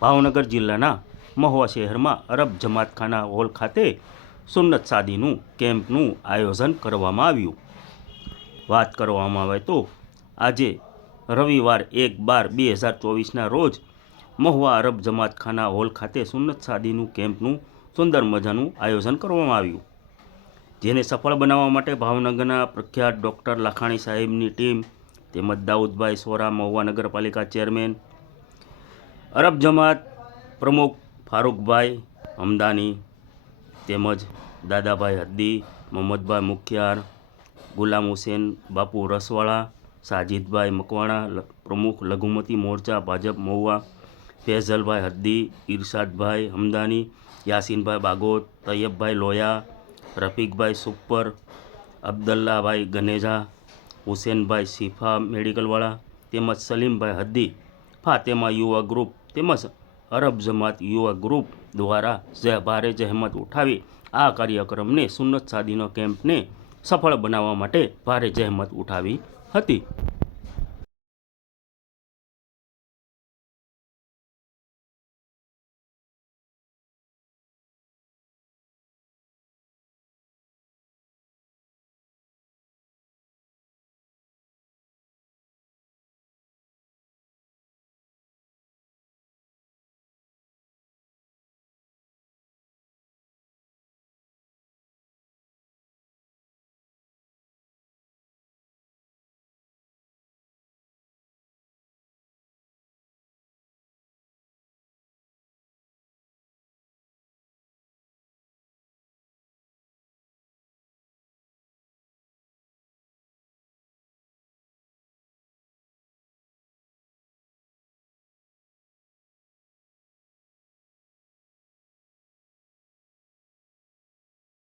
ભાવનગર જિલ્લાના મહુવા શહેરમાં અરબ જમાતખાના હોલ ખાતે સુન્નત શાદીનું કેમ્પનું આયોજન કરવામાં આવ્યું। વાત કરવામાં આવે તો આજે રવિવાર 1/12/2024ના રોજ મહુવા અરબ જમાતખાના હોલ ખાતે સુન્નત શાદીનું કેમ્પનું સુંદર મજાનું આયોજન કરવામાં આવ્યું, જેને સફળ બનાવવા માટે ભાવનગરના પ્રખ્યાત ડૉક્ટર લાખાણી સાહેબની ટીમ તેમજ દાઉદભાઈ સોરા મહુવા નગરપાલિકા ચેરમેન, અરબ જમાત પ્રમુખ ફારૂકભાઈ હમદાની તેમજ દાદાભાઈ હદ્દી, મોહમ્મદભાઈ મુખિયાર, ગુલામ હુસેન બાપુ રસવાળા, સાજીદભાઈ મકવાણા પ્રમુખ લઘુમતી મોરચા ભાજપ મહુવા, ફેઝલભાઈ હદ્દી, ઇરશાદભાઈ હમદાની, યાસીનભાઈ બાગોત, તૈયબભાઈ લોયા, રફીકભાઈ સુપ્પર, અબ્દલ્લાભાઈ ગનેજા, હુસેનભાઈ શિફા મેડિકલવાળા તેમજ સલીમભાઈ હદ્દી ફાતેમા યુવા ગ્રુપ તેમજ અરબ જમાત યુવા ગ્રુપ દ્વારા ભારે જહેમત ઉઠાવી આ કાર્યક્રમને સુન્નત શાદીનો કેમ્પને સફળ બનાવવા માટે ભારે જહેમત ઉઠાવી હતી।